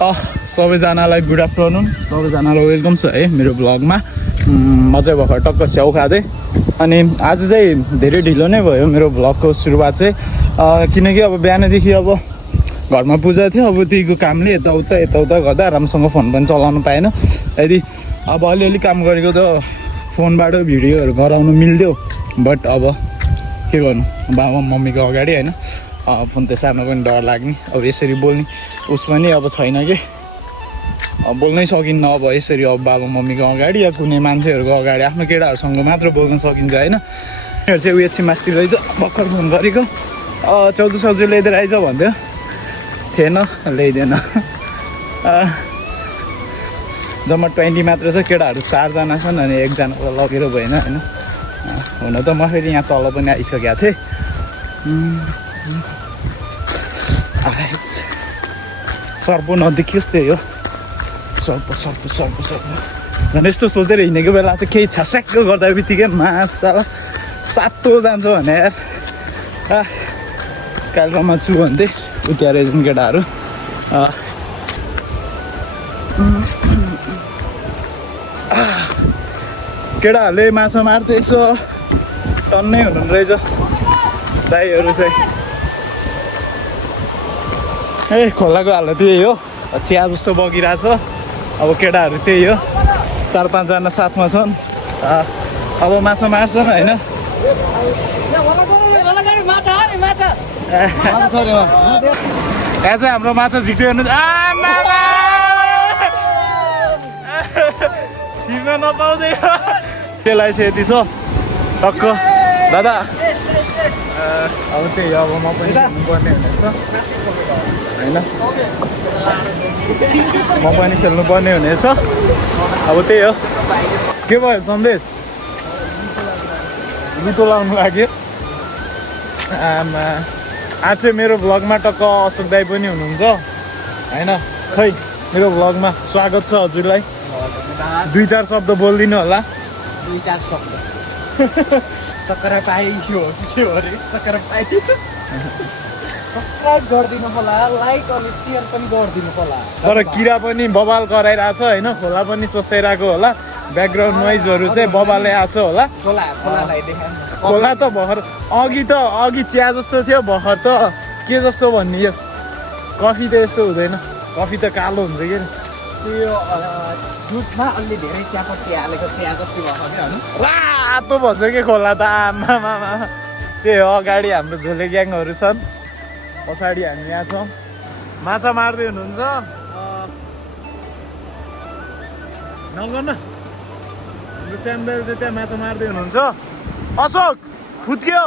सबैजनालाई good afternoon, सबैजनालाई welcome छ है मेरो ब्लगमा। म चाहिँ भर्खर टक्क स्याउ खाँदै अनि आज चाहिँ धेरै ढिलो नै भयो मेरो ब्लगको सुरुवात चाहिँ, किनकि अब बिहानदेखि अब घरमा पूजा थियो, अब त्यहीको कामले यताउता गर्दा राम्रोसँग फोन पनि चलाउनु पाएन। यदि अब अलिअलि काम गरेको त फोनबाट भिडियोहरू गराउनु मिल्थ्यो, बट अब के गर्नु, बाबा मम्मीको अगाडि होइन, फोन त सार्नु पनि डर लाग्ने, अब यसरी बोल्ने उस पनि अब छैन कि, अब बोल्नै सकिन्न अब यसरी अब बाबा मम्मीको अगाडि या कुनै मान्छेहरूको अगाडि, आफ्नो केटाहरूसँग मात्र बोल्न सकिन्छ होइन। उनीहरू चाहिँ उयो छिमास्ती रहेछ, भर्खर फोन गरेको चाउजु ल्याइदिएर आइज भन्थ्यो, थिएन ल्याइदिएन। जम्मा 20 मात्र छ, केटाहरू 4 जना छन् अनि 1 जनालाई लगेर भएन होइन। हुन त म फेरि यहाँ तल पनि आइसकेको थिएँ। सर्पो नदेखियोस् त्यही हो, सर्पो झन् यस्तो सोचेर हिँडेको बेला त केही छ्यास्याक्क गर्दा बित्तिकै माछा सातो जान्छ भने यार, कालमा छु भन्थे उता रहेछन् केटाहरू। केटाहरूले माछा मार्थे 100 टन्नै हुनु रहेछ दाइहरू चाहिँ। खोलाको हालत त्यही हो, चिया जस्तो बगिरहेछ। अब केटाहरू त्यही हो, 4-5 जना साथमा छन्, अब माछा मार्छन् होइन। यहाँ चाहिँ हाम्रो माछा झिक्दै हुनु, छिर्न नपाउँदै त्यसलाई चाहिँ यति छ टक्क दादा। अब त्यही अब म पनि खेल्नुपर्ने हुनेछ होइन, म पनि खेल्नुपर्ने हुनेछ। अब त्यही हो, के भयो सन्देश गीतो लाउनु लाग्यो। आमा आज चाहिँ मेरो भ्लगमा टक्क अशोक दाइ पनि हुनुहुन्छ होइन। खै मेरो भ्लगमा स्वागत छ हजुरलाई, 2-4 शब्द बोलिदिनु होला। 2-4 शब्द सक्कर पाइ के हो अरे सक्कर पाइ। सब्सक्राइब गरिदिनु होला, लाइक अनि सेयर पनि गरिदिनु होला। तर किरा पनि बबाल गराइरहेछ होइन, खोला पनि सोसाइरहेको होला, ब्याकग्राउन्ड नोइजहरू चाहिँ बबालै आएको छ होला। खोला त भर्खर अघि चिया जस्तो थियो, भर्खर त के जस्तो भन्ने, यो कफी त यस्तो हुँदैन, कफी त कालो हुन्छ कि त्यो दुधमा अलि धेरै चियापत्ती हालेको चिया जस्तो भएको क्या, रातो भन्छ कि खोला त। आमामा त्यही हो, अगाडि हाम्रो झोले ग्याङहरू छन्, पछाडि हामी यहाँ छौँ। माछा मार्दै हुनुहुन्छ नगर्न, हाम्रो स्यामदाइ चाहिँ त्यहाँ माछा मार्दै हुनुहुन्छ। अशोक फुत्क्यो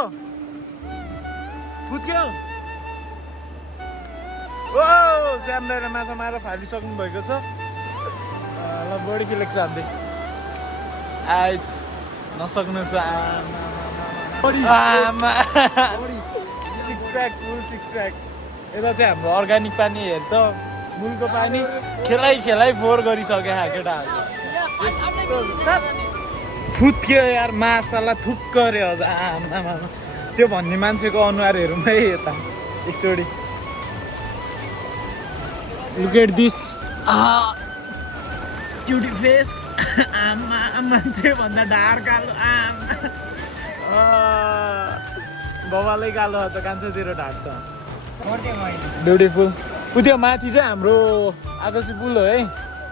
ओ स्यामदाइले माछा मारेर फालिसक्नु भएको छ। ल बढी खेलेको छ हान्दै आइज नसक्नु छ। आमा सिक्स प्याक यता चाहिँ हाम्रो अर्ग्यानिक पानी हेर त, मूलको पानी खेलाइ फोहोर गरिसक्यो केटाहरू। फुत्क्यो यार माछालाई थुक्क अरे हजुर। आमा त्यो भन्ने मान्छेको अनुहारहरूमै यता एकचोटि look at this cutie face. आमा मान्छे भन्दा ढाड कालो, आमा बबालै कालो त कान्छोतिर ढाड त ब्युटिफुल। त्यो माथि चाहिँ हाम्रो आकाशी पुल हो है,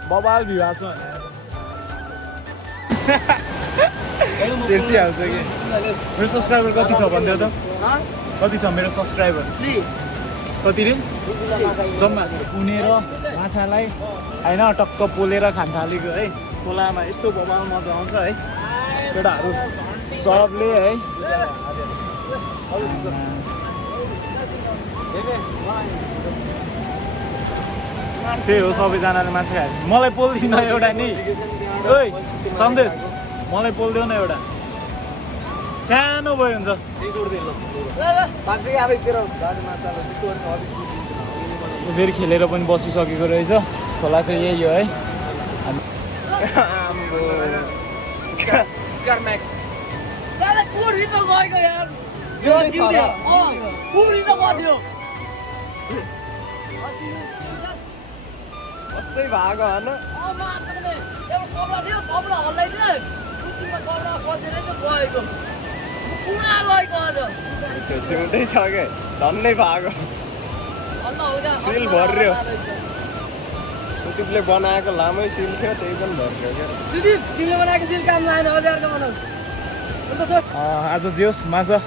बबाल भिउ छ भने बिर्सिहाल्छ कि। मेरो सब्सक्राइबर कति छ भन्दै त, कति छ मेरो सब्सक्राइबर? कति रे जम्मा उनेर माछालाई होइन टक्क पोलेर खान थालेको है। खोलामा यस्तो बबाल मजा आउँछ है केटाहरू सबले है। त्यही हो, सबैजनाले माछा खायो। मलाई पोल्दिन एउटा नि, ओइ सन्देश मलाई पोल्देऊ न एउटा, सानो भयो हुन्छ। फेरि खेलेर पनि बसिसकेको रहेछ, खोला चाहिँ यही हो है। कसै भएको होइन त्यो जिउँदै छ क्या धन्नै भएको सिल भर्यो सुदीपले बनाएको लामै सिल थियो त्यही पनि भर्यो क्या आज जेहोस् माछा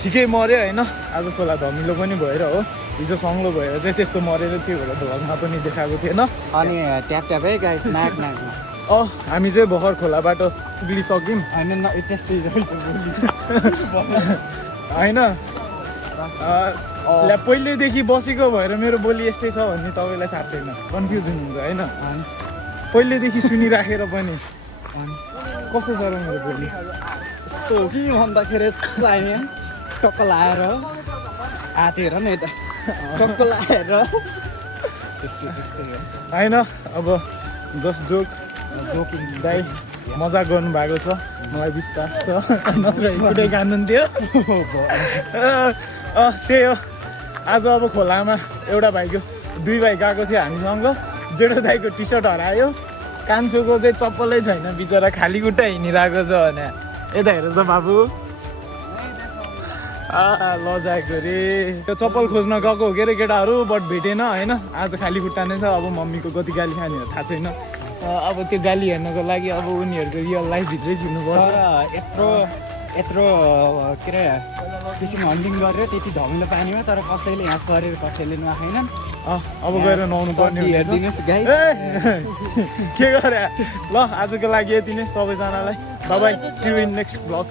ठिकै मऱ्यो होइन आज खोला धमिलो पनि भएर हो हिजो सङ्लो भएर चाहिँ त्यस्तो मरेर थियो भनेर भ्लगमा पनि देखाएको थिएन अनि ट्याप ट्याप है गाइस नाक नाकमा हामी चाहिँ भर्खर खोलाबाट पुगिसक्यौँ होइन त्यस्तै रहेछ होइन पहिल्यैदेखि बसेको भएर मेरो बोली यस्तै छ भन्ने तपाईँलाई थाहा छैन कन्फ्युजन हुन्छ होइन पहिल्यैदेखि सुनिराखेर पनि कस्तो छ र मेरो बोली यस्तो हो कि भन्दाखेरि चाहिने टक्क लाएर आँटेर नि यता टक्क लाएर त्यस्तै हो होइन अब जस्ट जोक जोकिङ दाइ मजा गर्नुभएको छ मलाई विश्वास छ नत्र कुटै खानुहुन्थ्यो त्यही हो आज अब खोलामा एउटा भाइको 2 भाइ गएको थियो हामीसँग जेठो दाइको टी सर्ट हरायो कान्छोको चाहिँ चप्पलै छैन बिचरा खाली खुट्टा हिँडिरहेको छ भने यता हेर त बाबु लजाएको रे त्यो चप्पल खोज्न गएको हो के अरे केटाहरू बट भेटेन होइन आज खाली खुट्टा नै छ अब मम्मीको कति गाली खाने हो थाहा छैन अब त्यो गाली हेर्नको लागि अब उनीहरूको रियल लाइफभित्रै छिर्नुपर्छ यत्रो के अरे फिसिङ हन्टिङ गरेर त्यति धमिलो पानीमा तर कसैले यहाँ सरेर कसैले नखाएनन् अब गएर नुहाउनु पर्ने हेरिदिनुहोस् गाई के गरे ल आजको लागि यति नै सबैजनालाई by C you in next blog